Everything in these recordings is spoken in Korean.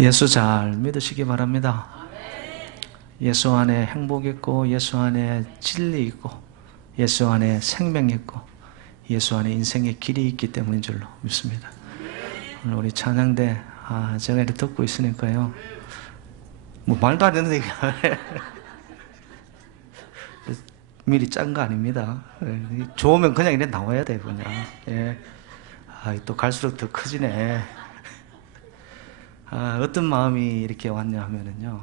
예수 잘 믿으시기 바랍니다. 예수 안에 행복 있고, 예수 안에 진리 있고, 예수 안에 생명 있고, 예수 안에 인생의 길이 있기 때문인 줄로 믿습니다. 오늘 우리 찬양대 제가 이렇게 듣고 있으니까요, 뭐 말도 안 되는 얘기가 미리 짠 거 아닙니다. 좋으면 그냥 이래 나와야 돼 그냥. 또 갈수록 더 커지네. 어떤 마음이 이렇게 왔냐 하면은요,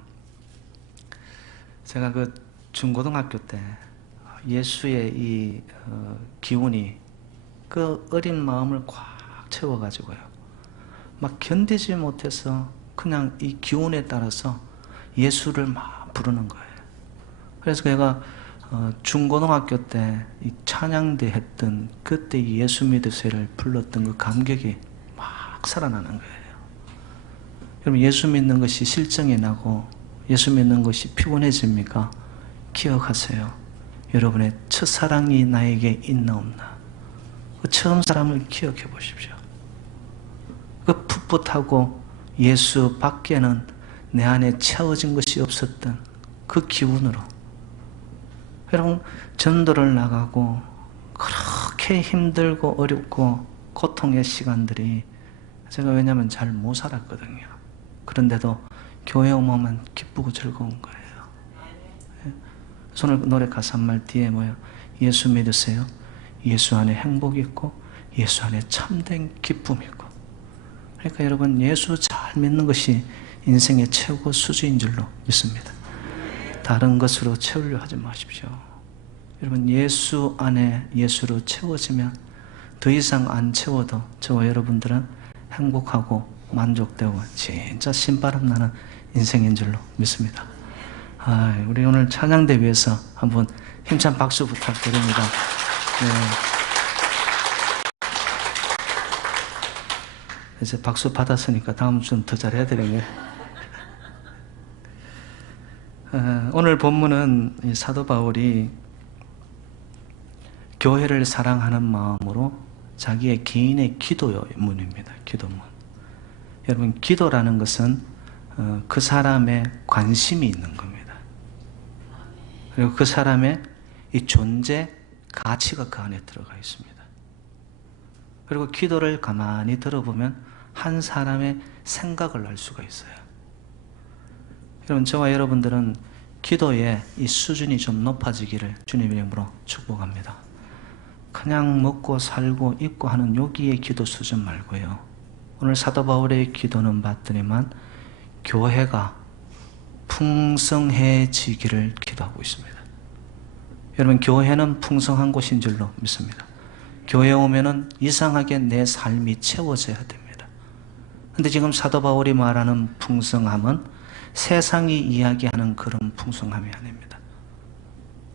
제가 그 중고등학교 때 예수의 이 기운이 그 어린 마음을 꽉 채워가지고요, 막 견디지 못해서 그냥 이 기운에 따라서 예수를 막 부르는 거예요. 그래서 제가 중고등학교 때 이 찬양대 했던 그때 예수 믿으세요를 불렀던 그 감격이 막 살아나는 거예요. 여러분, 예수 믿는 것이 실정이 나고 예수 믿는 것이 피곤해집니까? 기억하세요. 여러분의 첫사랑이 나에게 있나 없나, 그 처음 사랑을 기억해 보십시오. 그 풋풋하고 예수 밖에는 내 안에 채워진 것이 없었던 그 기운으로 여러분, 전도를 나가고 그렇게 힘들고 어렵고 고통의 시간들이 제가 왜냐하면 잘 못 살았거든요. 그런데도 교회 오면 기쁘고 즐거운 거예요. 오늘 노래 가사 한 말 뒤에 뭐예요? 예수 믿으세요. 예수 안에 행복이 있고 예수 안에 참된 기쁨이 있고. 그러니까 여러분, 예수 잘 믿는 것이 인생의 최고 수준인 줄로 믿습니다. 다른 것으로 채우려 하지 마십시오. 여러분, 예수 안에 예수로 채워지면 더 이상 안 채워도 저와 여러분들은 행복하고 만족되고 진짜 신바람 나는 인생인 줄로 믿습니다. 우리 오늘 찬양대 위해서 한번 힘찬 박수 부탁드립니다. 이제 박수 받았으니까 다음 주는 더 잘해야 되겠네. 오늘 본문은 사도 바울이 교회를 사랑하는 마음으로 자기의 개인의 기도문입니다. 기도문. 여러분, 기도라는 것은 그 사람의 관심이 있는 겁니다. 그리고 그 사람의 이 존재 가치가 그 안에 들어가 있습니다. 그리고 기도를 가만히 들어보면 한 사람의 생각을 알 수가 있어요. 여러분, 저와 여러분들은 기도의 이 수준이 좀 높아지기를 주님의 이름으로 축복합니다. 그냥 먹고 살고 입고 하는 여기의 기도 수준 말고요, 오늘 사도 바울의 기도는 봤더니만 교회가 풍성해지기를 기도하고 있습니다. 여러분, 교회는 풍성한 곳인 줄로 믿습니다. 교회에 오면은 이상하게 내 삶이 채워져야 됩니다. 근데 지금 사도 바울이 말하는 풍성함은 세상이 이야기하는 그런 풍성함이 아닙니다.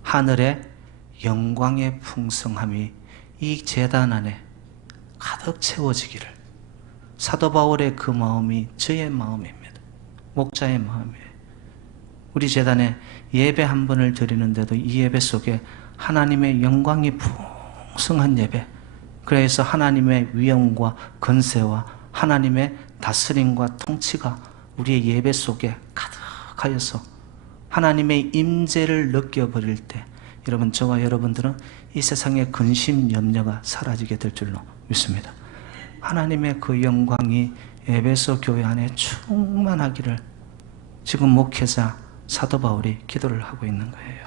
하늘의 영광의 풍성함이 이 제단 안에 가득 채워지기를, 사도 바울의 그 마음이 저의 마음입니다. 목자의 마음이에요. 우리 제단에 예배 한 번을 드리는데도 이 예배 속에 하나님의 영광이 풍성한 예배, 그래서 하나님의 위엄과 권세와 하나님의 다스림과 통치가 우리의 예배 속에 가득하여서 하나님의 임재를 느껴버릴 때, 여러분, 저와 여러분들은 이 세상의 근심 염려가 사라지게 될 줄로 믿습니다. 하나님의 그 영광이 에베소 교회 안에 충만하기를 지금 목회자 사도 바울이 기도를 하고 있는 거예요.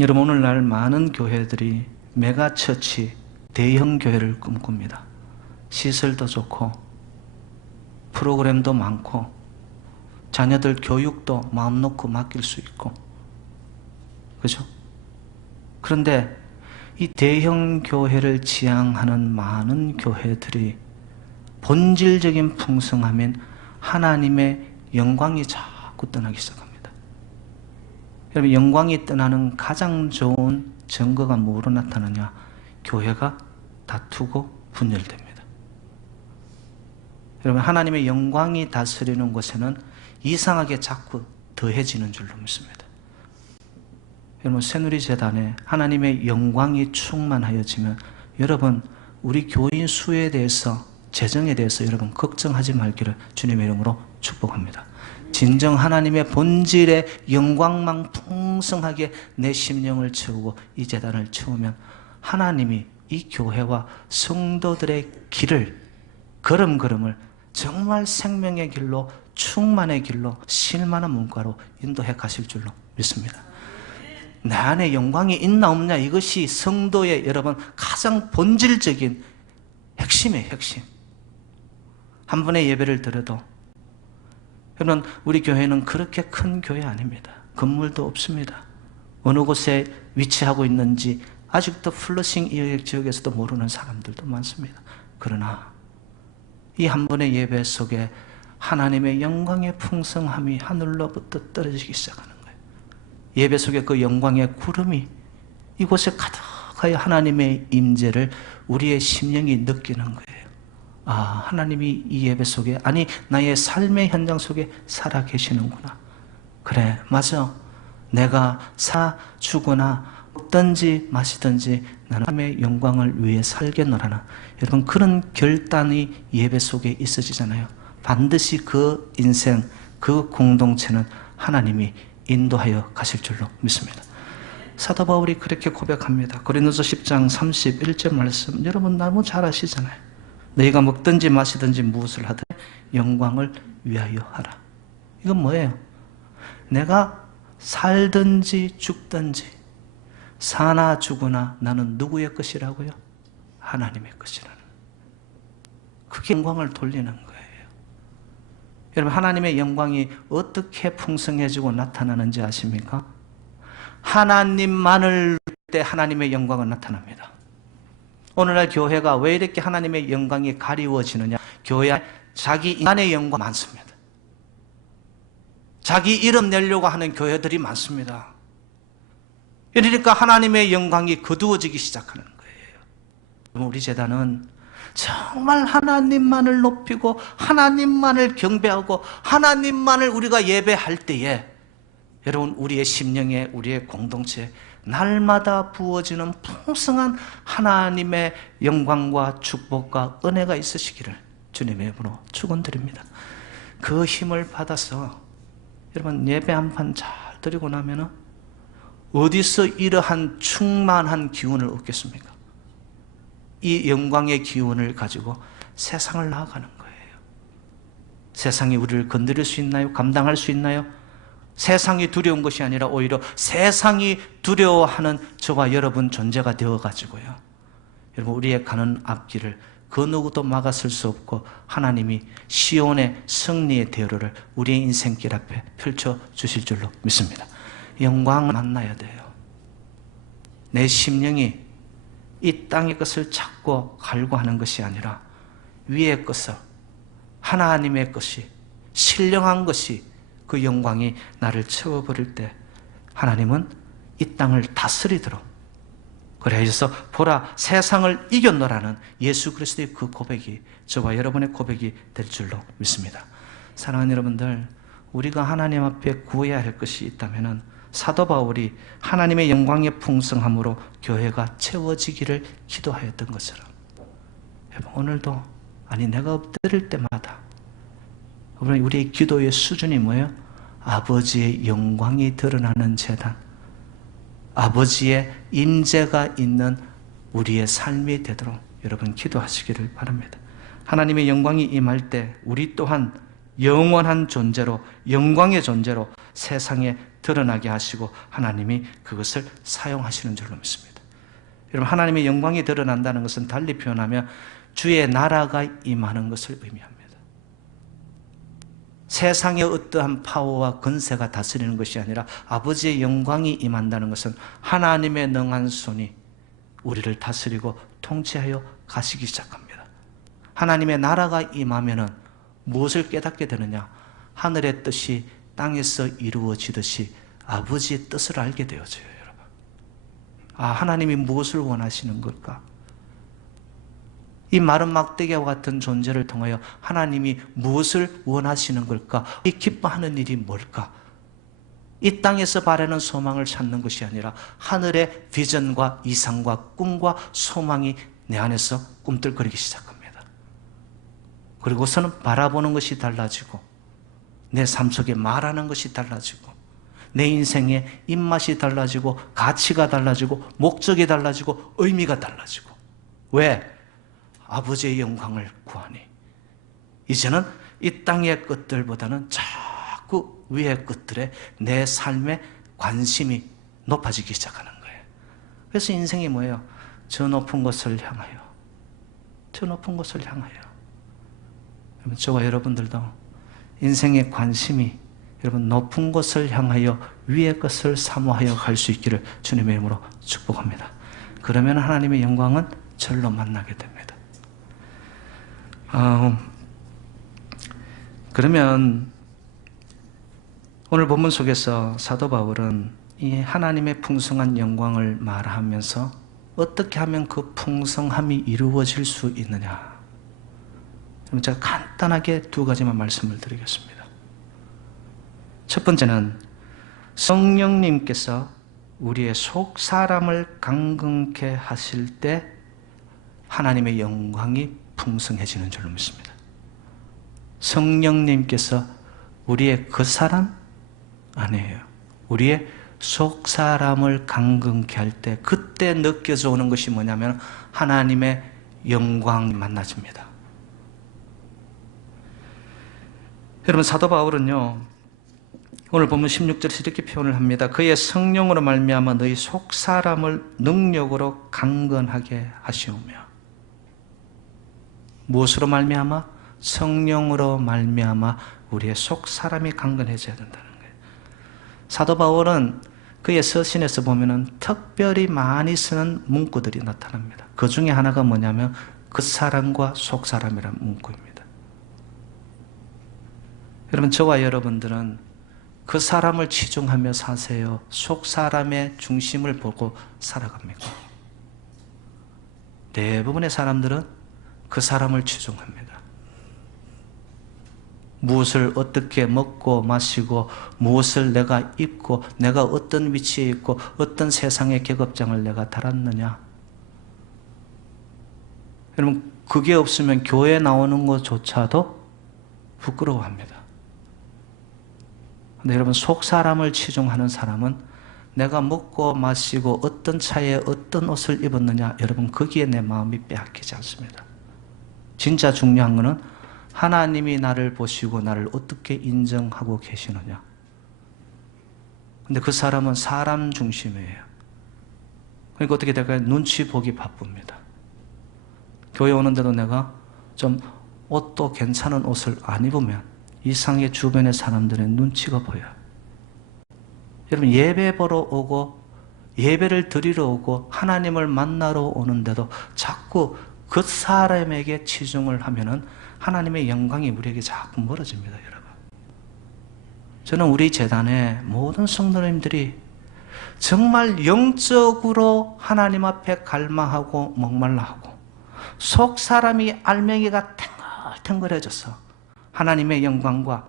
여러분, 오늘날 많은 교회들이 메가처치, 대형 교회를 꿈꿉니다. 시설도 좋고 프로그램도 많고 자녀들 교육도 마음 놓고 맡길 수 있고, 그죠? 그런데 이 대형 교회를 지향하는 많은 교회들이 본질적인 풍성함인 하나님의 영광이 자꾸 떠나기 시작합니다. 여러분, 영광이 떠나는 가장 좋은 증거가 뭐로 나타나냐? 교회가 다투고 분열됩니다. 여러분, 하나님의 영광이 다스리는 곳에는 이상하게 자꾸 더해지는 줄로 믿습니다. 여러분, 새누리재단에 하나님의 영광이 충만하여지면 여러분, 우리 교인 수에 대해서 재정에 대해서 여러분 걱정하지 말기를 주님의 이름으로 축복합니다. 진정 하나님의 본질의 영광만 풍성하게 내 심령을 채우고 이 제단을 채우면 하나님이 이 교회와 성도들의 길을 걸음걸음을 정말 생명의 길로, 충만의 길로, 실만한 문과로 인도해 가실 줄로 믿습니다. 내 안에 영광이 있나 없냐, 이것이 성도의 여러분 가장 본질적인 핵심이에요. 핵심. 한 번의 예배를 드려도 여러분, 우리 교회는 그렇게 큰 교회 아닙니다. 건물도 없습니다. 어느 곳에 위치하고 있는지 아직도 플러싱 이역 지역에서도 모르는 사람들도 많습니다. 그러나 이 한 번의 예배 속에 하나님의 영광의 풍성함이 하늘로부터 떨어지기 시작하는 거예요. 예배 속에 그 영광의 구름이 이곳에 가득하여 하나님의 임재를 우리의 심령이 느끼는 거예요. 아, 하나님이 이 예배 속에, 아니 나의 삶의 현장 속에 살아 계시는구나. 그래, 맞아. 내가 죽거나 먹든지 마시든지 나는 하나님의 영광을 위해 살겠노라는 여러분 그런 결단이 예배 속에 있어지잖아요. 반드시 그 인생, 그 공동체는 하나님이 인도하여 가실 줄로 믿습니다. 사도 바울이 그렇게 고백합니다. 고린도서 10장 31절 말씀 여러분 너무 잘 아시잖아요. 너희가 먹든지 마시든지 무엇을 하든 영광을 위하여 하라. 이건 뭐예요? 내가 살든지 죽든지 사나 죽으나 나는 누구의 것이라고요? 하나님의 것이라는. 그게 영광을 돌리는 거예요. 여러분, 하나님의 영광이 어떻게 풍성해지고 나타나는지 아십니까? 하나님만을 때 하나님의 영광은 나타납니다. 오늘날 교회가 왜 이렇게 하나님의 영광이 가리워지느냐? 교회 자기 인간의 영광 많습니다. 자기 이름 내려고 하는 교회들이 많습니다. 이러니까 하나님의 영광이 거두어지기 시작하는 거예요. 우리 제단은 정말 하나님만을 높이고 하나님만을 경배하고 하나님만을 우리가 예배할 때에 여러분 우리의 심령에 우리의 공동체에 날마다 부어지는 풍성한 하나님의 영광과 축복과 은혜가 있으시기를 주님의 이름으로 축원드립니다. 그 힘을 받아서 여러분 예배 한 판 잘 드리고 나면은 어디서 이러한 충만한 기운을 얻겠습니까? 이 영광의 기운을 가지고 세상을 나아가는 거예요. 세상이 우리를 건드릴 수 있나요? 감당할 수 있나요? 세상이 두려운 것이 아니라 오히려 세상이 두려워하는 저와 여러분 존재가 되어가지고요. 여러분 우리의 가는 앞길을 그 누구도 막아설 수 없고 하나님이 시온의 승리의 대로를 우리의 인생길 앞에 펼쳐주실 줄로 믿습니다. 영광을 만나야 돼요. 내 심령이 이 땅의 것을 찾고 갈구하는 것이 아니라 위의 것을, 하나님의 것이, 신령한 것이 그 영광이 나를 채워버릴 때 하나님은 이 땅을 다스리도록, 그래서 보라 세상을 이겼노라는 예수 그리스도의 그 고백이 저와 여러분의 고백이 될 줄로 믿습니다. 사랑하는 여러분들, 우리가 하나님 앞에 구해야 할 것이 있다면 사도 바울이 하나님의 영광의 풍성함으로 교회가 채워지기를 기도하였던 것처럼 여러분 오늘도, 아니 내가 엎드릴 때마다 우리의 기도의 수준이 뭐예요? 아버지의 영광이 드러나는 제단, 아버지의 임재가 있는 우리의 삶이 되도록 여러분 기도하시기를 바랍니다. 하나님의 영광이 임할 때 우리 또한 영원한 존재로, 영광의 존재로 세상에 드러나게 하시고 하나님이 그것을 사용하시는 줄로 믿습니다. 여러분 하나님의 영광이 드러난다는 것은 달리 표현하면 주의 나라가 임하는 것을 의미합니다. 세상의 어떠한 파워와 건세가 다스리는 것이 아니라 아버지의 영광이 임한다는 것은 하나님의 능한 손이 우리를 다스리고 통치하여 가시기 시작합니다. 하나님의 나라가 임하면은 무엇을 깨닫게 되느냐? 하늘의 뜻이 땅에서 이루어지듯이 아버지의 뜻을 알게 되어져요, 여러분. 아, 하나님이 무엇을 원하시는 걸까? 이 마른 막대기와 같은 존재를 통하여 하나님이 무엇을 원하시는 걸까? 이 기뻐하는 일이 뭘까? 이 땅에서 바라는 소망을 찾는 것이 아니라 하늘의 비전과 이상과 꿈과 소망이 내 안에서 꿈틀거리기 시작합니다. 그리고서는 바라보는 것이 달라지고 내 삶 속에 말하는 것이 달라지고 내 인생의 입맛이 달라지고 가치가 달라지고 목적이 달라지고 의미가 달라지고. 왜? 아버지의 영광을 구하니. 이제는 이 땅의 것들보다는 자꾸 위의 것들에 내 삶의 관심이 높아지기 시작하는 거예요. 그래서 인생이 뭐예요? 저 높은 곳을 향하여, 저 높은 곳을 향하여. 저와 여러분들도 인생의 관심이 여러분 높은 곳을 향하여 위의 것을 사모하여 갈 수 있기를 주님의 이름으로 축복합니다. 그러면 하나님의 영광은 절로 만나게 됩니다. 그러면 오늘 본문 속에서 사도 바울은 이 하나님의 풍성한 영광을 말하면서 어떻게 하면 그 풍성함이 이루어질 수 있느냐. 그럼 제가 간단하게 두 가지만 말씀을 드리겠습니다. 첫 번째는 성령님께서 우리의 속 사람을 강건케 하실 때 하나님의 영광이 풍성해지는 줄로 믿습니다. 성령님께서 우리의 그 사람 아니에요. 우리의 속 사람을 강건케 할 때 그때 느껴져 오는 것이 뭐냐면 하나님의 영광이 만나집니다. 여러분 사도 바울은요 오늘 보면 16절에서 이렇게 표현을 합니다. 그의 성령으로 말미암아 너희 속 사람을 능력으로 강건하게 하시오며. 무엇으로 말미암아? 성령으로 말미암아 우리의 속 사람이 강건해져야 된다는 거예요. 사도 바울은 그의 서신에서 보면은 특별히 많이 쓰는 문구들이 나타납니다. 그 중에 하나가 뭐냐면 그 사람과 속 사람이라는 문구입니다. 여러분 저와 여러분들은 그 사람을 치중하며 사세요? 속 사람의 중심을 보고 살아갑니까? 대부분의 사람들은 그 사람을 치중합니다. 무엇을 어떻게 먹고 마시고 무엇을 내가 입고 내가 어떤 위치에 있고 어떤 세상의 계급장을 내가 달았느냐. 여러분 그게 없으면 교회 나오는 것조차도 부끄러워합니다. 근데 여러분 속 사람을 치중하는 사람은 내가 먹고 마시고 어떤 차에 어떤 옷을 입었느냐 여러분 거기에 내 마음이 빼앗기지 않습니다. 진짜 중요한 것은 하나님이 나를 보시고 나를 어떻게 인정하고 계시느냐. 근데 그 사람은 사람 중심이에요. 그러니까 어떻게 될까요? 눈치 보기 바쁩니다. 교회 오는데도 내가 좀 옷도 괜찮은 옷을 안 입으면 이상의 주변의 사람들의 눈치가 보여요. 여러분 예배 보러 오고 예배를 드리러 오고 하나님을 만나러 오는데도 자꾸 그 사람에게 치중을 하면은 하나님의 영광이 우리에게 자꾸 멀어집니다, 여러분. 저는 우리 재단의 모든 성도님들이 정말 영적으로 하나님 앞에 갈망하고 목말라하고 속 사람이 알맹이가 탱글탱글해져서 하나님의 영광과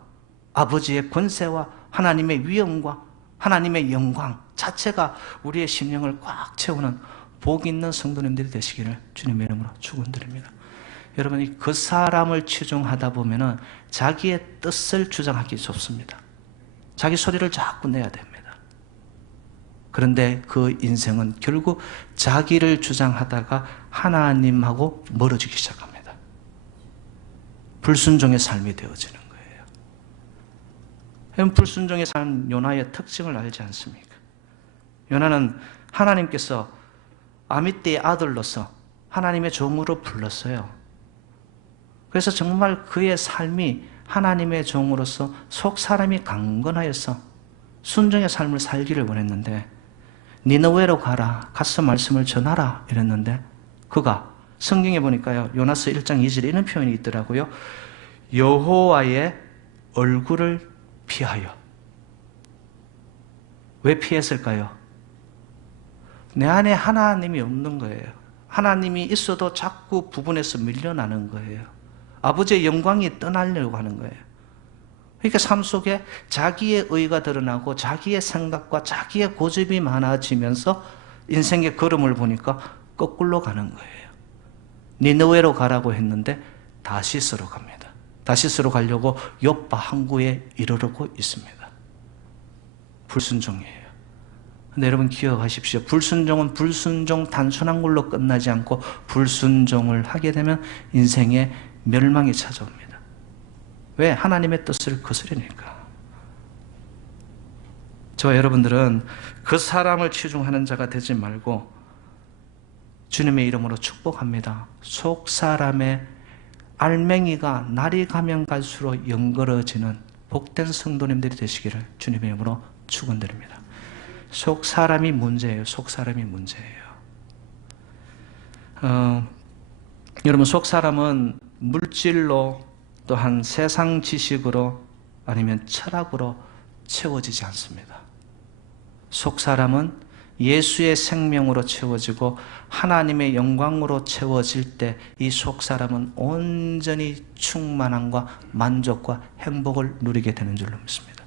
아버지의 권세와 하나님의 위엄과 하나님의 영광 자체가 우리의 심령을 꽉 채우는 복 있는 성도님들이 되시기를 주님의 이름으로 축원드립니다. 여러분이 그 사람을 치중하다 보면은 자기의 뜻을 주장하기 좋습니다. 자기 소리를 자꾸 내야 됩니다. 그런데 그 인생은 결국 자기를 주장하다가 하나님하고 멀어지기 시작합니다. 불순종의 삶이 되어지는 거예요. 여러분 불순종의 삶 요나의 특징을 알지 않습니까? 요나는 하나님께서 아미떼의 아들로서 하나님의 종으로 불렀어요. 그래서 정말 그의 삶이 하나님의 종으로서 속 사람이 강건하여서 순종의 삶을 살기를 원했는데 니느웨로 가라 가서 말씀을 전하라 이랬는데 그가 성경에 보니까요 요나서 1장 2절에 이런 표현이 있더라고요. 여호와의 얼굴을 피하여. 왜 피했을까요? 내 안에 하나님이 없는 거예요. 하나님이 있어도 자꾸 부분에서 밀려나는 거예요. 아버지의 영광이 떠나려고 하는 거예요. 그러니까 삶 속에 자기의 의가 드러나고 자기의 생각과 자기의 고집이 많아지면서 인생의 걸음을 보니까 거꾸로 가는 거예요. 니느웨로 가라고 했는데 다시스로 갑니다. 다시스로 가려고 요파 항구에 이르르고 있습니다. 불순종이에요. 근데 여러분 기억하십시오. 불순종은 불순종 단순한 걸로 끝나지 않고 불순종을 하게 되면 인생의 멸망이 찾아옵니다. 왜? 하나님의 뜻을 거스르니까. 저와 여러분들은 그 사람을 치중하는 자가 되지 말고 주님의 이름으로 축복합니다. 속 사람의 알맹이가 날이 가면 갈수록 연걸어지는 복된 성도님들이 되시기를 주님의 이름으로 축원드립니다. 속 사람이 문제예요. 속 사람이 문제예요. 여러분, 속 사람은 물질로 또한 세상 지식으로 아니면 철학으로 채워지지 않습니다. 속 사람은 예수의 생명으로 채워지고 하나님의 영광으로 채워질 때 이 속 사람은 온전히 충만함과 만족과 행복을 누리게 되는 줄로 믿습니다.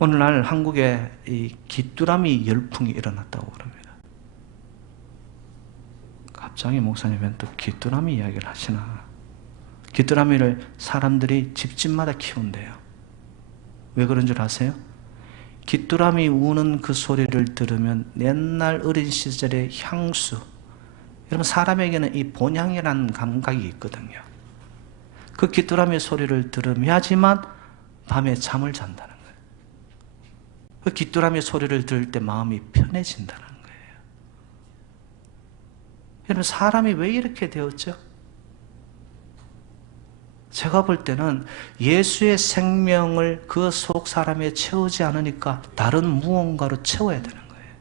오늘날 한국에 이 귀뚜라미 열풍이 일어났다고 그럽니다. 갑자기 목사님은 또 귀뚜라미 이야기를 하시나? 귀뚜라미를 사람들이 집집마다 키운대요. 왜 그런 줄 아세요? 귀뚜라미 우는 그 소리를 들으면 옛날 어린 시절의 향수, 여러분 사람에게는 이 본향이라는 감각이 있거든요. 그 귀뚜라미 소리를 들으면야지만 밤에 잠을 잔다는 거예요. 그 귀뚜라미 소리를 들을 때 마음이 편해진다는 거예요. 여러분 사람이 왜 이렇게 되었죠? 제가 볼 때는 예수의 생명을 그 속 사람에 채우지 않으니까 다른 무언가로 채워야 되는 거예요.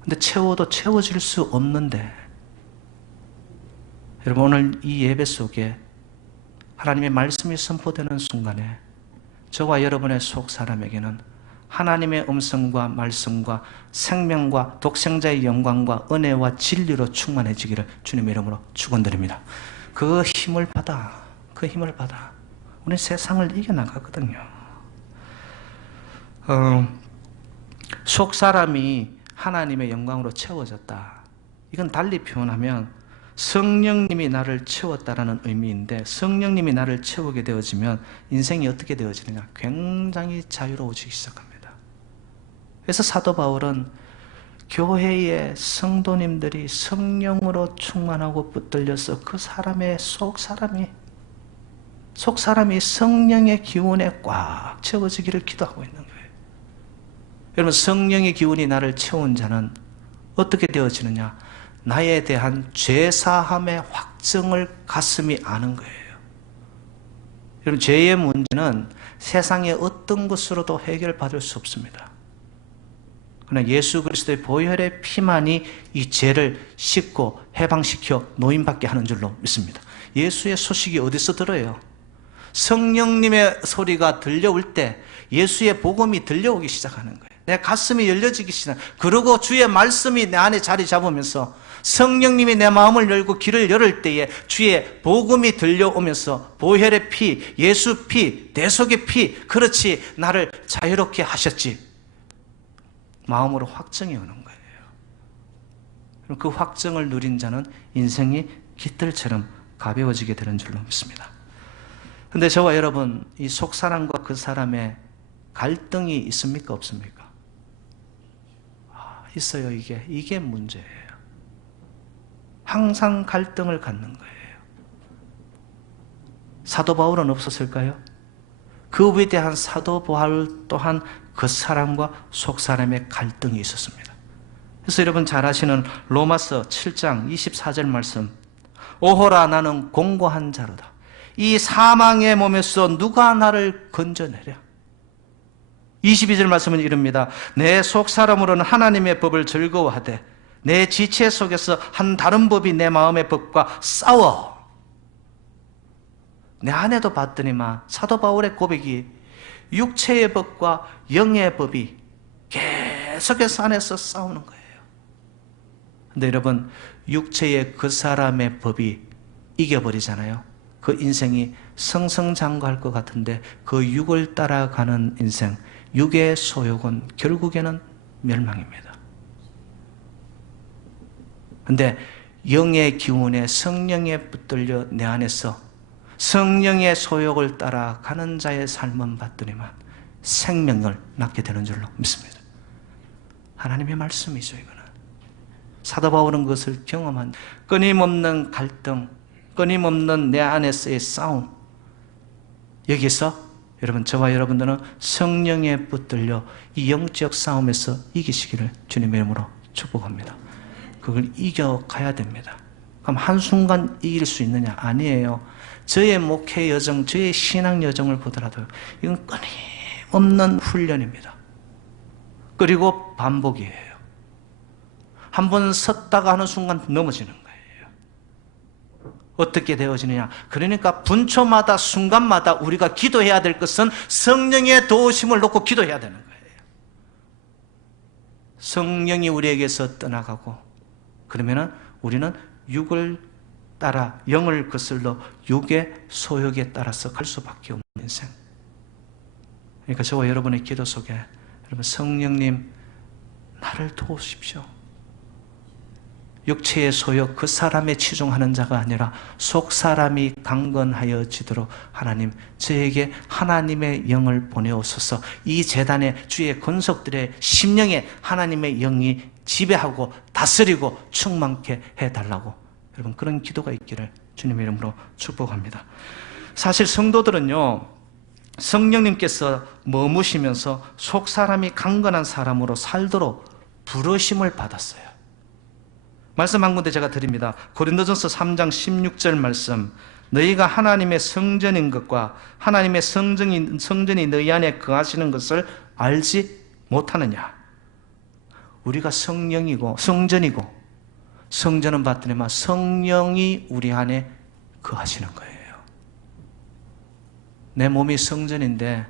근데 채워도 채워질 수 없는데, 여러분 오늘 이 예배 속에 하나님의 말씀이 선포되는 순간에 저와 여러분의 속 사람에게는 하나님의 음성과 말씀과 생명과 독생자의 영광과 은혜와 진리로 충만해지기를 주님의 이름으로 축원드립니다. 그 힘을 받아, 우리 세상을 이겨나가거든요. 속 사람이 하나님의 영광으로 채워졌다. 이건 달리 표현하면 성령님이 나를 채웠다라는 의미인데, 성령님이 나를 채우게 되어지면 인생이 어떻게 되어지느냐? 굉장히 자유로워지기 시작합니다. 그래서 사도 바울은 교회의 성도님들이 성령으로 충만하고 붙들려서 그 사람의 속 사람이 성령의 기운에 꽉 채워지기를 기도하고 있는 거예요. 여러분 성령의 기운이 나를 채운 자는 어떻게 되어지느냐? 나에 대한 죄사함의 확증을 가슴이 아는 거예요. 여러분 죄의 문제는 세상의 어떤 것으로도 해결받을 수 없습니다. 그러나 예수 그리스도의 보혈의 피만이 이 죄를 씻고 해방시켜 노임받게 하는 줄로 믿습니다. 예수의 소식이 어디서 들어요? 성령님의 소리가 들려올 때 예수의 복음이 들려오기 시작하는 거예요. 내 가슴이 열려지기 시작. 그리고 주의 말씀이 내 안에 자리 잡으면서 성령님이 내 마음을 열고 길을 열을 때에 주의 복음이 들려오면서 보혈의 피, 예수 피, 대속의 피, 그렇지 나를 자유롭게 하셨지. 마음으로 확증이 오는 거예요. 그 확증을 누린 자는 인생이 깃들처럼 가벼워지게 되는 줄로 믿습니다. 그런데 저와 여러분, 이 속사람과 그 사람의 갈등이 있습니까? 없습니까? 있어요. 이게 문제예요. 항상 갈등을 갖는 거예요. 사도 바울은 없었을까요? 그 위대한 사도 바울 또한 그 사람과 속 사람의 갈등이 있었습니다. 그래서 여러분 잘 아시는 로마서 7장 24절 말씀, 오호라 나는 공고한 자로다. 이 사망의 몸에서 누가 나를 건져내랴. 22절 말씀은 이릅니다. 내 속 사람으로는 하나님의 법을 즐거워하되 내 지체 속에서 한 다른 법이 내 마음의 법과 싸워. 내 안에도 봤더니만 사도 바울의 고백이 육체의 법과 영의 법이 계속해서 안에서 싸우는 거예요. 근데 여러분, 육체의 그 사람의 법이 이겨버리잖아요. 그 인생이 승승장구할 것 같은데 그 육을 따라가는 인생, 육의 소욕은 결국에는 멸망입니다. 근데 영의 기운에 성령에 붙들려 내 안에서 성령의 소욕을 따라 가는 자의 삶은 받더니만 생명을 낳게 되는 줄로 믿습니다. 하나님의 말씀이죠. 이거는 사도 바울은 그것을 경험한 끊임없는 갈등, 끊임없는 내 안에서의 싸움, 여기서 여러분, 저와 여러분들은 성령에 붙들려 이 영적 싸움에서 이기시기를 주님의 이름으로 축복합니다. 그걸 이겨가야 됩니다. 그럼 한순간 이길 수 있느냐? 아니에요. 저의 목회 여정, 저의 신앙 여정을 보더라도 이건 끊임없는 훈련입니다. 그리고 반복이에요. 한번 섰다가 하는 순간 넘어지는 거예요. 어떻게 되어지느냐? 그러니까 분초마다 순간마다 우리가 기도해야 될 것은 성령의 도우심을 놓고 기도해야 되는 거예요. 성령이 우리에게서 떠나가고 그러면은 우리는 육을 따라 영을 거슬러 육의 소욕에 따라서 갈 수밖에 없는 인생. 그러니까 저와 여러분의 기도 속에 여러분 성령님 나를 도우십시오. 육체의 소욕 그 사람에 치중하는 자가 아니라 속 사람이 강건하여지도록 하나님 저에게 하나님의 영을 보내옵소서. 이 제단의 주의 권속들의 심령에 하나님의 영이 지배하고 다스리고 충만케 해달라고 여러분 그런 기도가 있기를 주님의 이름으로 축복합니다. 사실 성도들은요 성령님께서 머무시면서 속 사람이 강건한 사람으로 살도록 부르심을 받았어요. 말씀 한 군데 제가 드립니다. 고린도전서 3장 16절 말씀, 너희가 하나님의 성전인 것과 하나님의 성전이 너희 안에 거하시는 것을 알지 못하느냐. 우리가 성령이고 성전이고 성전은 받더니만 성령이 우리 안에 거하시는 거예요. 내 몸이 성전인데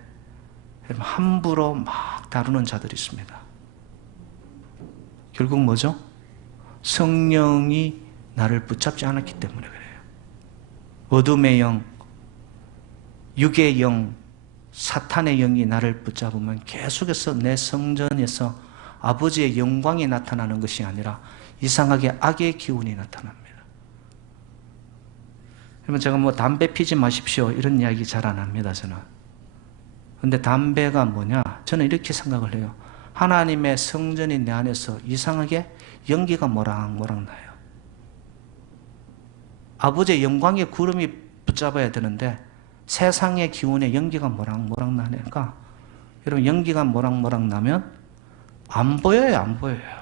함부로 막 다루는 자들이 있습니다. 결국 뭐죠? 성령이 나를 붙잡지 않았기 때문에 그래요. 어둠의 영, 육의 영, 사탄의 영이 나를 붙잡으면 계속해서 내 성전에서 아버지의 영광이 나타나는 것이 아니라 이상하게 악의 기운이 나타납니다. 그러면 제가 뭐 담배 피지 마십시오 이런 이야기 잘 안 합니다. 저는. 근데 담배가 뭐냐? 저는 이렇게 생각을 해요. 하나님의 성전이 내 안에서 이상하게 연기가 모락모락 나요. 아버지의 영광의 구름이 붙잡아야 되는데 세상의 기운에 연기가 모락모락 나니까 여러분 연기가 모락모락 나면 안 보여요. 안 보여요.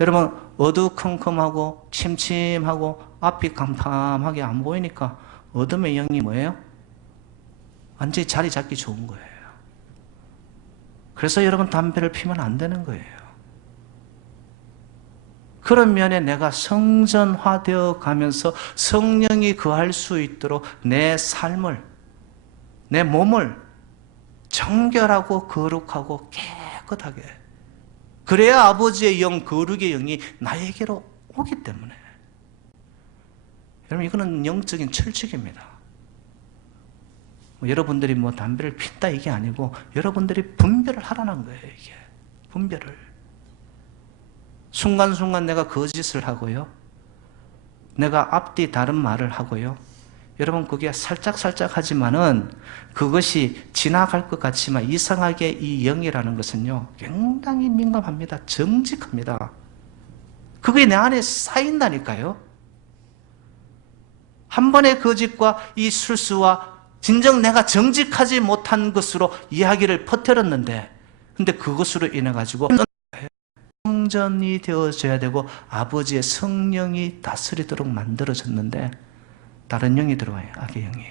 여러분 어두컴컴하고 침침하고 앞이 깜깜하게 안 보이니까 어둠의 영이 뭐예요? 완전히 자리 잡기 좋은 거예요. 그래서 여러분 담배를 피면 안 되는 거예요. 그런 면에 내가 성전화되어 가면서 성령이 거할 수 있도록 내 삶을, 내 몸을 정결하고 거룩하고 깨끗하게 그래야 아버지의 영, 거룩의 영이 나에게로 오기 때문에 여러분 이거는 영적인 철칙입니다. 여러분들이 뭐 담배를 핀다 이게 아니고 여러분들이 분별을 하라는 거예요. 이게 분별을 순간순간 내가 거짓을 하고요 내가 앞뒤 다른 말을 하고요 여러분 그게 살짝살짝 하지만은 그것이 지나갈 것 같지만 이상하게 이 영이라는 것은요 굉장히 민감합니다. 정직합니다. 그게 내 안에 쌓인다니까요. 한 번의 거짓과 이 술수와 진정 내가 정직하지 못한 것으로 이야기를 퍼뜨렸는데 근데 그것으로 인해 가지고 성전이 되어져야 되고 아버지의 성령이 다스리도록 만들어졌는데 다른 영이 들어와요. 악의 영이.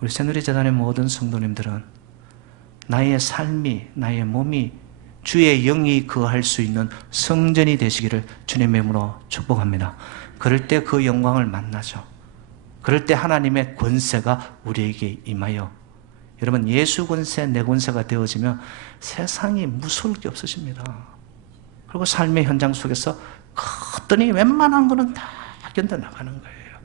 우리 새누리재단의 모든 성도님들은 나의 삶이 나의 몸이 주의 영이 거할 수 있는 성전이 되시기를 주님의 이름으로 축복합니다. 그럴 때 그 영광을 만나죠. 그럴 때 하나님의 권세가 우리에게 임하여 여러분 예수 권세 내 권세가 되어지면 세상이 무서울 게 없으십니다. 그리고 삶의 현장 속에서 그랬더니 웬만한 거는 다 견뎌나가는 거예요.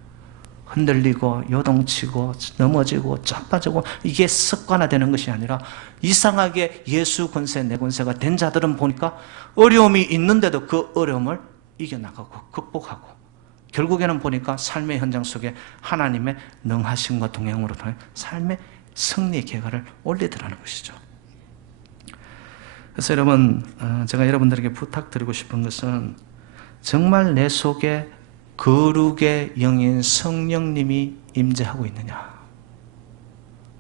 흔들리고 요동치고 넘어지고 자빠지고 이게 습관화되는 것이 아니라 이상하게 예수 권세 내 권세가 된 자들은 보니까 어려움이 있는데도 그 어려움을 이겨나가고 극복하고 결국에는 보니까 삶의 현장 속에 하나님의 능하심과 동행으로 통해 삶의 승리 계가를 올리더라는 것이죠. 그래서 여러분, 제가 여러분들에게 부탁드리고 싶은 것은 정말 내 속에 거룩의 영인 성령님이 임재하고 있느냐.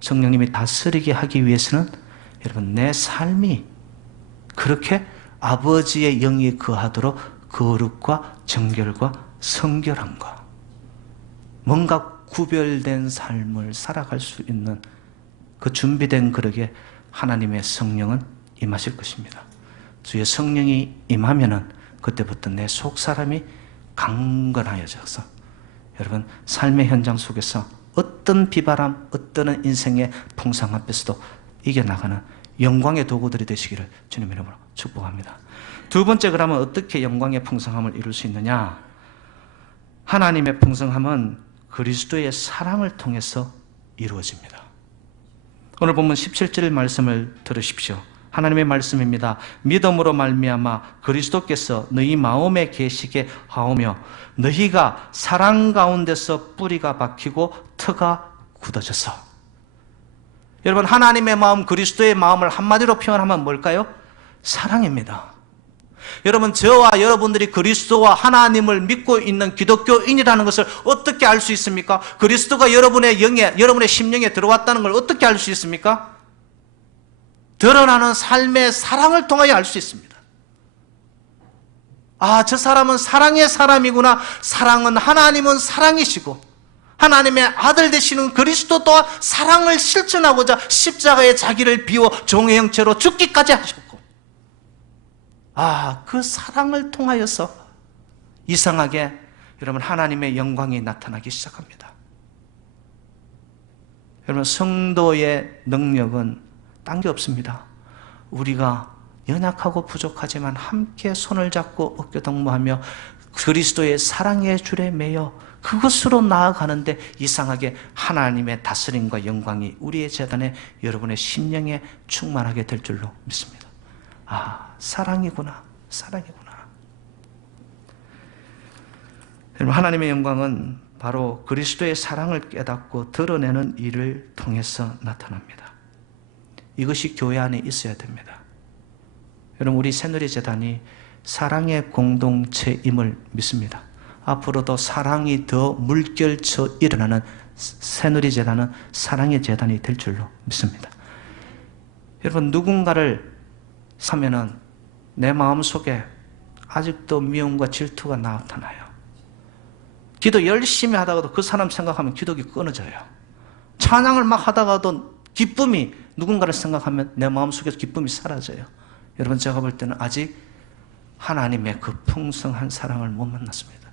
성령님이 다스리게 하기 위해서는 여러분 내 삶이 그렇게 아버지의 영이 거하도록 거룩과 정결과 성결함과 뭔가 구별된 삶을 살아갈 수 있는 그 준비된 그릇에 하나님의 성령은 임하실 것입니다. 주의 성령이 임하면은 그때부터 내 속 사람이 강건하여져서 여러분 삶의 현장 속에서 어떤 비바람, 어떤 인생의 풍상 앞에서도 이겨나가는 영광의 도구들이 되시기를 주님 이름으로 축복합니다. 두 번째, 그러면 어떻게 영광의 풍성함을 이룰 수 있느냐? 하나님의 풍성함은 그리스도의 사랑을 통해서 이루어집니다. 오늘 본문 17절 말씀을 들으십시오. 하나님의 말씀입니다. 믿음으로 말미암아 그리스도께서 너희 마음에 계시게 하오며 너희가 사랑 가운데서 뿌리가 박히고 터가 굳어져서. 여러분, 하나님의 마음, 그리스도의 마음을 한마디로 표현하면 뭘까요? 사랑입니다. 여러분, 저와 여러분들이 그리스도와 하나님을 믿고 있는 기독교인이라는 것을 어떻게 알 수 있습니까? 그리스도가 여러분의 영에, 여러분의 심령에 들어왔다는 걸 어떻게 알 수 있습니까? 드러나는 삶의 사랑을 통하여 알 수 있습니다. 아, 저 사람은 사랑의 사람이구나. 사랑은 하나님은 사랑이시고 하나님의 아들 되시는 그리스도 또한 사랑을 실천하고자 십자가에 자기를 비워 종의 형체로 죽기까지 하셨고, 아, 그 사랑을 통하여서 이상하게 여러분 하나님의 영광이 나타나기 시작합니다. 여러분, 성도의 능력은 딴 게 없습니다. 우리가 연약하고 부족하지만 함께 손을 잡고 어깨동무하며 그리스도의 사랑의 줄에 매여 그것으로 나아가는데 이상하게 하나님의 다스림과 영광이 우리의 재단에 여러분의 심령에 충만하게 될 줄로 믿습니다. 아, 사랑이구나, 사랑이구나. 여러분, 하나님의 영광은 바로 그리스도의 사랑을 깨닫고 드러내는 일을 통해서 나타납니다. 이것이 교회 안에 있어야 됩니다. 여러분, 우리 새누리재단이 사랑의 공동체임을 믿습니다. 앞으로도 사랑이 더 물결쳐 일어나는 새누리재단은 사랑의 재단이 될 줄로 믿습니다. 여러분, 누군가를 사면은 내 마음속에 아직도 미움과 질투가 나타나요. 기도 열심히 하다가도 그 사람 생각하면 기도가 끊어져요. 찬양을 막 하다가도 기쁨이, 누군가를 생각하면 내 마음속에서 기쁨이 사라져요. 여러분, 제가 볼 때는 아직 하나님의 그 풍성한 사랑을 못 만났습니다.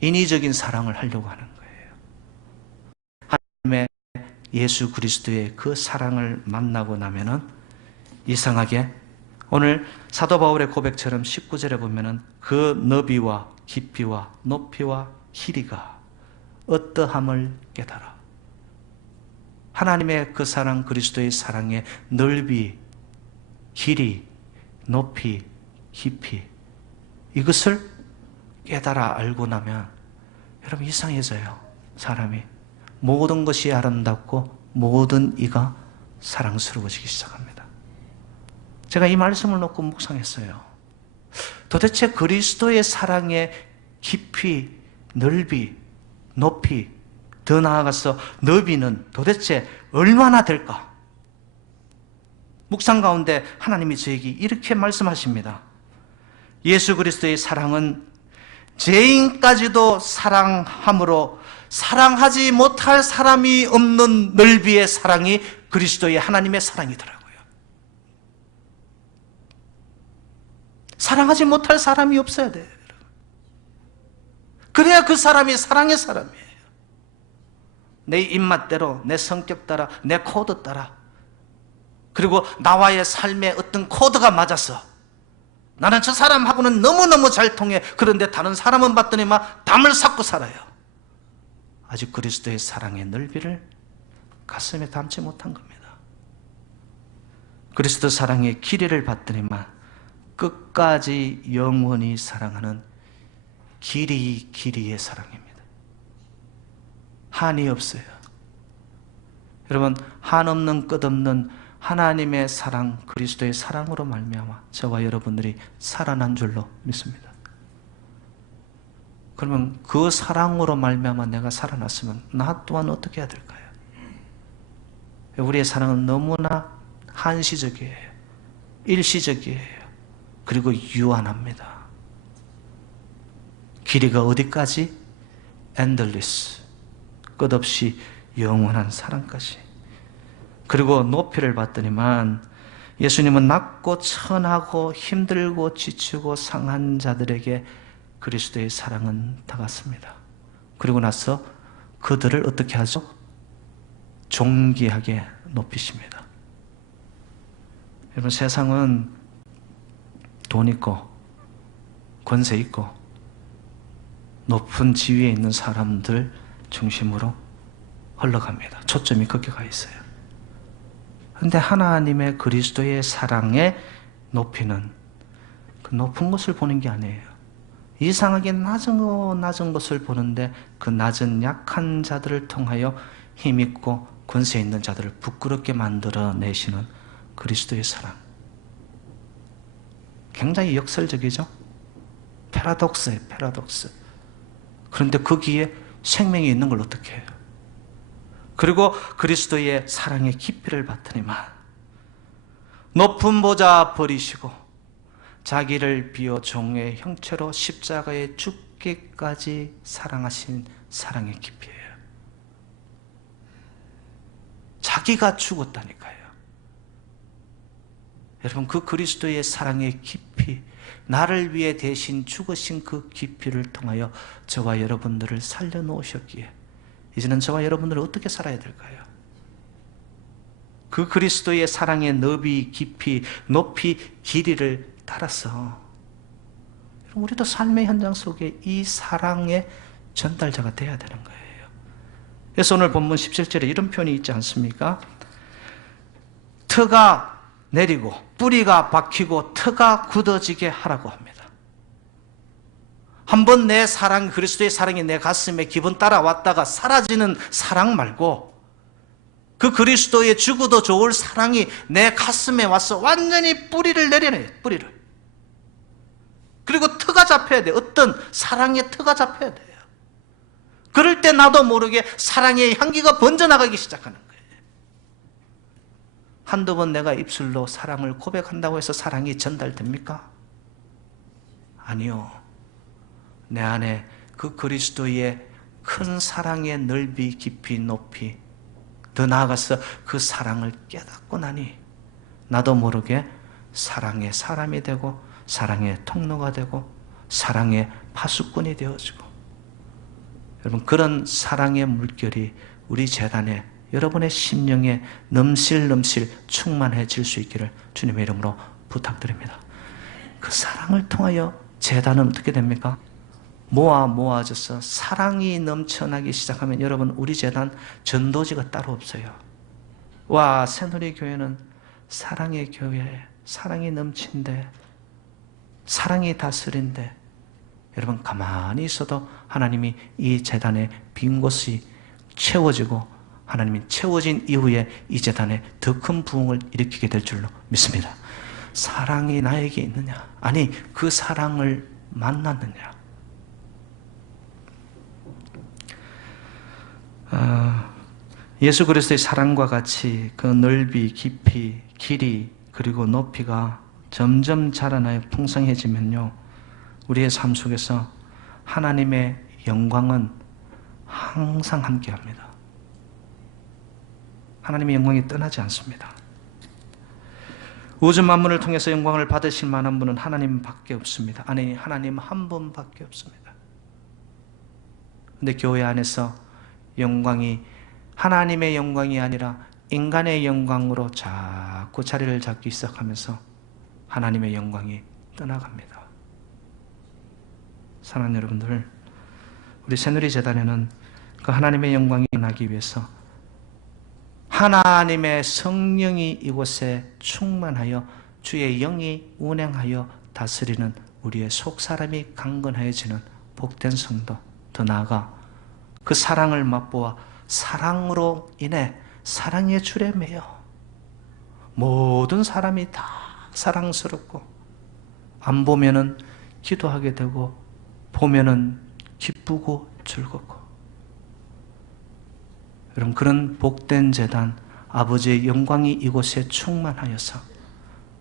인위적인 사랑을 하려고 하는 거예요. 하나님의 예수 그리스도의 그 사랑을 만나고 나면은 이상하게 오늘 사도 바울의 고백처럼 19절에 보면은 그 너비와 깊이와 높이와 길이가 어떠함을 깨달아. 하나님의 그 사랑, 그리스도의 사랑의 넓이, 길이, 높이, 깊이, 이것을 깨달아 알고 나면 여러분 이상해져요. 사람이 모든 것이 아름답고 모든 이가 사랑스러워지기 시작합니다. 제가 이 말씀을 놓고 묵상했어요. 도대체 그리스도의 사랑의 깊이, 넓이, 높이, 더 나아가서 너비는 도대체 얼마나 될까? 묵상 가운데 하나님이 저에게 이렇게 말씀하십니다. 예수 그리스도의 사랑은 죄인까지도 사랑함으로 사랑하지 못할 사람이 없는 넓이의 사랑이 그리스도의 하나님의 사랑이더라고요. 사랑하지 못할 사람이 없어야 돼요. 그래야 그 사람이 사랑의 사람이에요. 내 입맛대로, 내 성격 따라, 내 코드 따라, 그리고 나와의 삶의 어떤 코드가 맞아서 나는 저 사람하고는 너무너무 잘 통해. 그런데 다른 사람은 봤더니 막 담을 쌓고 살아요. 아직 그리스도의 사랑의 넓이를 가슴에 담지 못한 겁니다. 그리스도 사랑의 길이를 받더니만 끝까지 영원히 사랑하는 길이의 사랑입니다. 한이 없어요. 여러분, 한없는 끝없는 하나님의 사랑, 그리스도의 사랑으로 말미암아 저와 여러분들이 살아난 줄로 믿습니다. 그러면 그 사랑으로 말미암아 내가 살아났으면 나 또한 어떻게 해야 될까요? 우리의 사랑은 너무나 한시적이에요. 일시적이에요. 그리고 유한합니다. 길이가 어디까지? endless, 끝없이 영원한 사랑까지. 그리고 높이를 봤더니만 예수님은 낮고 천하고 힘들고 지치고 상한 자들에게 그리스도의 사랑은 다갔습니다. 그리고 나서 그들을 어떻게 하죠? 존귀하게 높이십니다. 여러분, 세상은 돈 있고 권세 있고 높은 지위에 있는 사람들 중심으로 흘러갑니다. 초점이 거기 가 있어요. 그런데 하나님의 그리스도의 사랑의 높이는 그 높은 것을 보는 게 아니에요. 이상하게 낮은 것을 보는데 그 낮은 약한 자들을 통하여 힘있고 권세 있는 자들을 부끄럽게 만들어내시는 그리스도의 사랑. 굉장히 역설적이죠? 패러독스예요, 패러독스. 그런데 거기에 생명이 있는 걸 어떻게 해요? 그리고 그리스도의 사랑의 깊이를 봤더니만 높은 보좌 버리시고 자기를 비워 종의 형체로 십자가에 죽기까지 사랑하신 사랑의 깊이예요. 자기가 죽었다니까요. 여러분, 그 그리스도의 사랑의 깊이, 나를 위해 대신 죽으신 그 깊이를 통하여 저와 여러분들을 살려놓으셨기에 이제는 저와 여러분들은 어떻게 살아야 될까요? 그 그리스도의 사랑의 너비, 깊이, 높이, 길이를 따라서 우리도 삶의 현장 속에 이 사랑의 전달자가 되어야 되는 거예요. 그래서 오늘 본문 17절에 이런 표현이 있지 않습니까? 터가 내리고 뿌리가 박히고 터가 굳어지게 하라고 합니다. 한번 내 사랑, 그리스도의 사랑이 내 가슴에 기분 따라왔다가 사라지는 사랑 말고 그 그리스도의 죽어도 좋을 사랑이 내 가슴에 와서 완전히 뿌리를 내려내요. 뿌리를. 그리고 터가 잡혀야 돼요. 어떤 사랑의 터가 잡혀야 돼요. 그럴 때 나도 모르게 사랑의 향기가 번져나가기 시작하는 거예요. 한두 번 내가 입술로 사랑을 고백한다고 해서 사랑이 전달됩니까? 아니요. 내 안에 그 그리스도의 큰 사랑의 넓이, 깊이, 높이, 더 나아가서 그 사랑을 깨닫고 나니 나도 모르게 사랑의 사람이 되고 사랑의 통로가 되고 사랑의 파수꾼이 되어지고, 여러분, 그런 사랑의 물결이 우리 재단에 여러분의 심령에 넘실넘실 충만해질 수 있기를 주님의 이름으로 부탁드립니다. 그 사랑을 통하여 재단은 어떻게 됩니까? 모아져서 사랑이 넘쳐나기 시작하면 여러분, 우리 재단 전도지가 따로 없어요. 와, 새누리교회는 사랑의 교회, 사랑이 넘친데, 사랑이 다스린데, 여러분 가만히 있어도 하나님이 이 재단의 빈 곳이 채워지고 하나님이 채워진 이후에 이 재단에 더 큰 부흥을 일으키게 될 줄로 믿습니다. 사랑이 나에게 있느냐? 아니, 그 사랑을 만났느냐? 예수 그리스도의 사랑과 같이 그 넓이, 깊이, 길이, 그리고 높이가 점점 자라나여 풍성해지면요, 우리의 삶 속에서 하나님의 영광은 항상 함께합니다. 하나님의 영광이 떠나지 않습니다. 우주 만물을 통해서 영광을 받으실 만한 분은 하나님밖에 없습니다. 아니, 하나님 한 분밖에 없습니다. 그런데 교회 안에서 영광이 하나님의 영광이 아니라 인간의 영광으로 자꾸 자리를 잡기 시작하면서 하나님의 영광이 떠나갑니다. 사랑하는 여러분들, 우리 새누리재단에는 그 하나님의 영광이 나기 위해서 하나님의 성령이 이곳에 충만하여 주의 영이 운행하여 다스리는 우리의 속사람이 강건해지는 복된 성도, 더 나아가 그 사랑을 맛보아 사랑으로 인해 사랑의 줄에 매여 모든 사람이 다 사랑스럽고 안 보면은 기도하게 되고 보면은 기쁘고 즐겁고, 여러분 그런 복된 제단, 아버지의 영광이 이곳에 충만하여서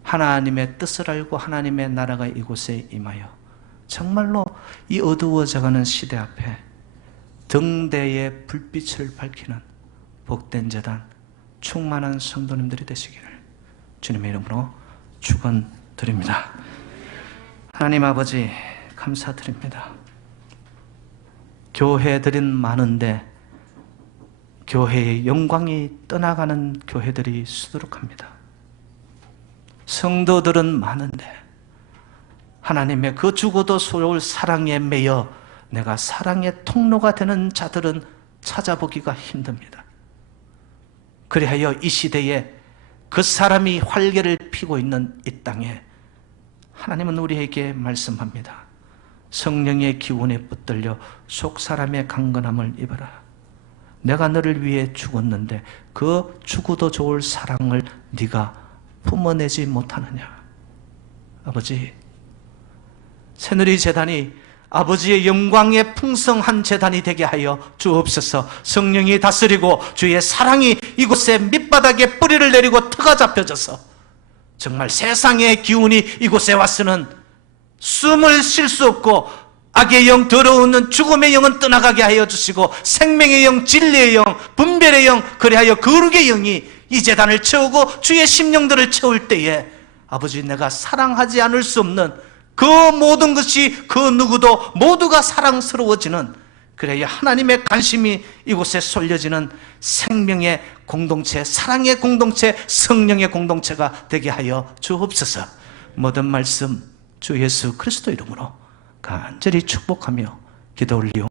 하나님의 뜻을 알고 하나님의 나라가 이곳에 임하여 정말로 이 어두워져가는 시대 앞에 등대의 불빛을 밝히는 복된 제단, 충만한 성도님들이 되시기를 주님의 이름으로 축원드립니다. 하나님 아버지 감사드립니다. 교회들은 많은데 교회의 영광이 떠나가는 교회들이 수두룩합니다. 성도들은 많은데 하나님의 그 죽어도 소울 사랑에 매여 내가 사랑의 통로가 되는 자들은 찾아보기가 힘듭니다. 그리하여 이 시대에 그 사람이 활개를 피고 있는 이 땅에 하나님은 우리에게 말씀합니다. 성령의 기운에 붙들려 속 사람의 강건함을 입어라. 내가 너를 위해 죽었는데 그 죽어도 좋을 사랑을 네가 품어내지 못하느냐. 아버지, 새누리 제단이 아버지의 영광의 풍성한 제단이 되게 하여 주옵소서. 성령이 다스리고 주의 사랑이 이곳에 밑바닥에 뿌리를 내리고 터가 잡혀져서 정말 세상의 기운이 이곳에 왔으는 숨을 쉴 수 없고 악의 영, 더러운 죽음의 영은 떠나가게 하여 주시고 생명의 영, 진리의 영, 분별의 영, 그리하여 거룩의 영이 이 제단을 채우고 주의 심령들을 채울 때에 아버지, 내가 사랑하지 않을 수 없는 그 모든 것이 그 누구도 모두가 사랑스러워지는, 그래야 하나님의 관심이 이곳에 쏠려지는 생명의 공동체, 사랑의 공동체, 성령의 공동체가 되게 하여 주옵소서. 모든 말씀 주 예수 그리스도 이름으로 간절히 축복하며 기도 올리옵나이다.